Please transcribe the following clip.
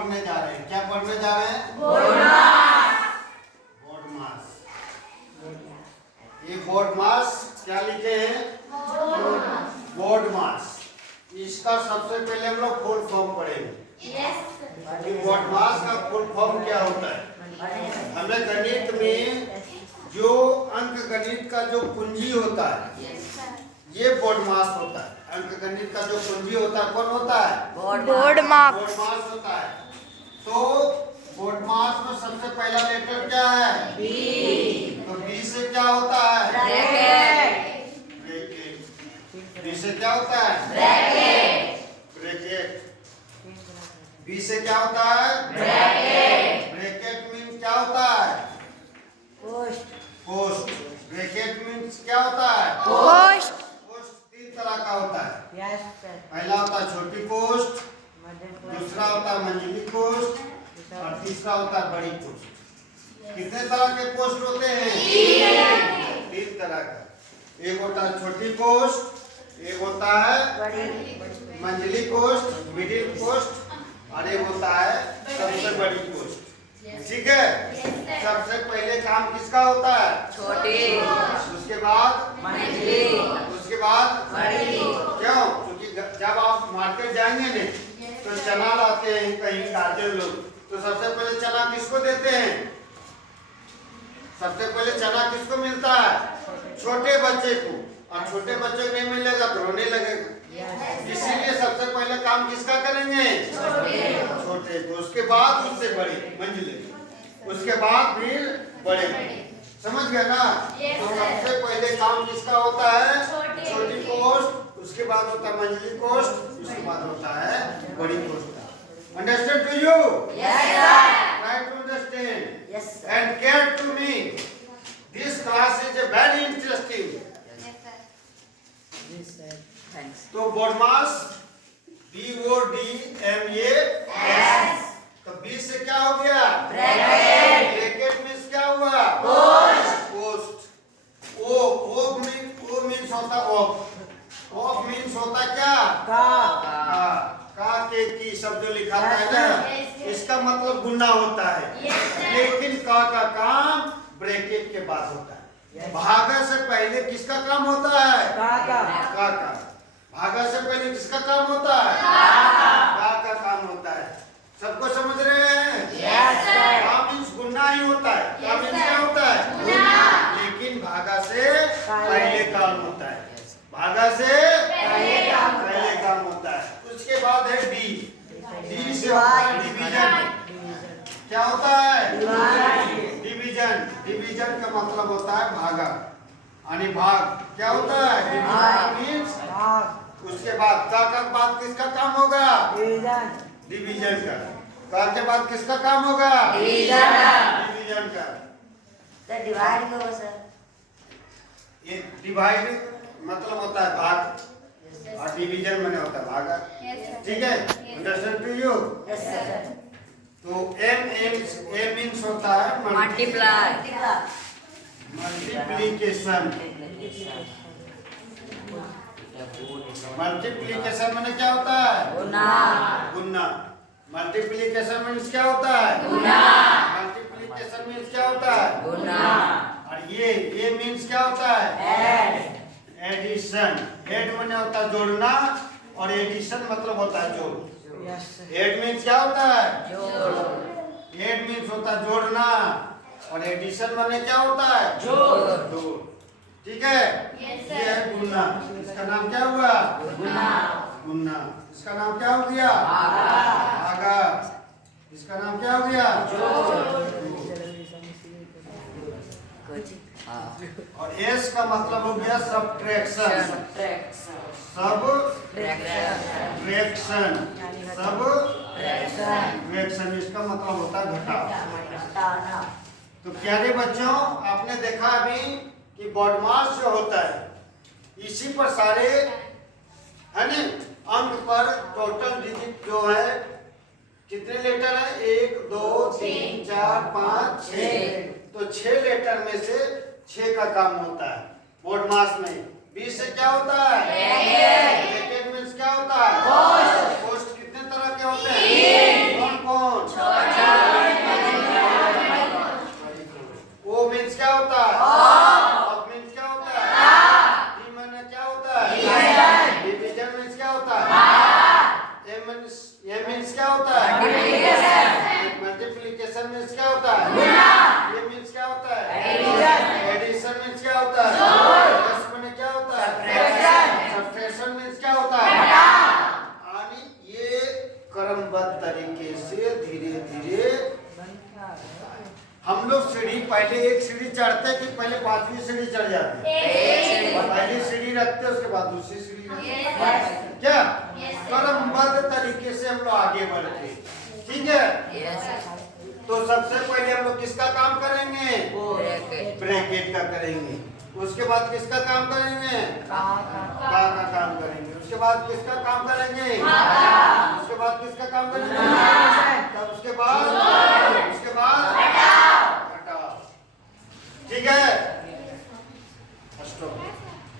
पढ़ने जा रहे हैं। क्या पढ़ने जा रहे हैं? बोर्ड मास। ये बोर्ड मास क्या लिखे हैं? बोर्ड मास। इसका सबसे पहले हम लोग फुल फॉर्म पढ़ेंगे। बोर्ड मास का फुल फॉर्म क्या होता है? हमें गणित में जो अंक गणित का जो कुंजी होता है ये बोर्ड मास होता है। अंक गणित का जो कुंजी होता है कौन होता है? बोर्ड मास होता है। तो बोर्ड मास में सबसे पहला लेटर क्या है? बी। तो बी से क्या होता है? ब्रैकेट। बी से क्या होता है? ब्रैकेट। बी से क्या होता है? ब्रैकेट मीन्स क्या होता है? पोस्ट। ब्रैकेट मीन्स क्या होता है? पोस्ट तीन तरह का होता है। पहला होता है छोटी पोस्ट, दूसरा होता है मंझली पोस्ट और तीसरा होता है बड़ी पोस्ट। कितने तरह के पोस्ट होते हैं? तीन तरह का। एक होता है छोटी पोस्ट, एक होता है मंझली पोस्ट, मिडिल पोस्ट और एक होता है सबसे बड़ी पोस्ट। ठीक है। सबसे पहले काम किसका होता है? छोटी, उसके बाद मंझली, उसके बाद बड़ी। क्यों? क्योंकि जब आप मार्केट जाएंगे ने तो चना लाते हैं कहीं गार्जियन लोग, तो सबसे पहले चना किसको देते हैं? सबसे पहले चना किसको मिलता है? छोटे बच्चे को। और छोटे बच्चे को नहीं मिलेगा तो रोने लगेगा। इसीलिए सबसे पहले काम किसका करेंगे? छोटे को। उसके बाद उससे बड़े मंजिले, उसके बाद फिर बड़े। समझ गए ना? तो सबसे पहले काम किसका होता है? छोटी पोस्ट, उसके बाद होता है मंझली पोस्ट, उसके बाद होता है बड़ी पोस्ट। Understand to you? Try to understand and care to me. This class is very interesting. तो बोर्ड मास BODMAS। तो बी से क्या हो गया? ब्रैकेट मींस क्या हुआ? पोस्ट। ओ मींस होता ऑफ मींस होता क्या? का के की शब्द जो लिखा है ना, इसका मतलब गुना होता है। लेकिन का काम ब्रैकेट के बाद होता है। भागा से पहले किसका काम होता है? का। भागा से पहले किसका काम होता है? का काम होता है। सबको समझ रहे हैं? का मीन्स गुना ही होता है। का मीन्स क्या होता है? लेकिन भागा से पहले काम होता है। भागा से पहले काम होता है। उसके बाद है डी। डी से होता है डिवीजन। क्या होता है? डिवीजन। डिवीजन का मतलब होता है भागा यानी भाग। क्या होता है? डिवीजन मींस भाग। उसके बाद का बाद किसका काम होगा? डिवीजन का के बाद किसका काम होगा? डिवीजन का। डिवाइड करो सर। ये डिवाइड मतलब होता है भाग और डिवीजन माने होता है भागा। ठीक है। Understand to you? तो M मींस होता है मल्टीप्लाई, मल्टीप्लिकेशन। मल्टीप्लिकेशन माने क्या होता है? गुना। मल्टीप्लिकेशन मींस क्या होता है? मल्टीप्लिकेशन मींस क्या होता है? और ये मींस क्या होता है? एडिशन। एड माने होता है जोड़ना और एडिशन मतलब होता है जोड़। एड मींस क्या होता है? एड मींस होता है जोड़ना और एडिशन माने क्या होता है? जोड़। ठीक है। ये है गुना। इसका नाम क्या हुआ? गुना। इसका नाम क्या हो गया? भागा। इसका नाम क्या हो गया? और एस का मतलब हो गया सब्ट्रैक्शन। सब्ट्रैक्शन इसका मतलब होता है घटाव। तो प्यारे बच्चों, आपने देखा अभी कि बोर्ड मास जो होता है इसी पर सारे है ना अंक पर टोटल डिजिट जो है कितने लेटर है? 1 2 3 4 5 6। तो 6 लेटर में से 6 का काम होता है बोर्ड मास में। 20 से क्या होता है? ब्रैकेट मींस क्या होता है? पोस्ट। कितने तरह के होते हैं? कौन कौन? मल्टीप्लिकेशन मीन्स क्या होता है? ये मीन्स क्या होता है? एडिशन मीन्स क्या होता है? माने क्या होता है? सब्ट्रैक्शन मीन्स क्या होता है? यानी ये क्रमबद्ध तरीके से धीरे धीरे हम लोग सीढ़ी पहले एक सीढ़ी चढ़ते कि पहले 5वीं सीढ़ी चढ़ जाते हैं? पहली सीढ़ी रखते उसके बाद दूसरी सीढ़ी रखते क्या? क्रमबद्ध तरीके से हम लोग आगे बढ़ते, ठीक है? तो सबसे पहले हम लोग किसका काम करेंगे? ब्रैकेट का करेंगे। उसके बाद किसका काम करेंगे? का काम करेंगे। उसके बाद किसका काम करेंगे? उसके बाद किसका काम करेंगे?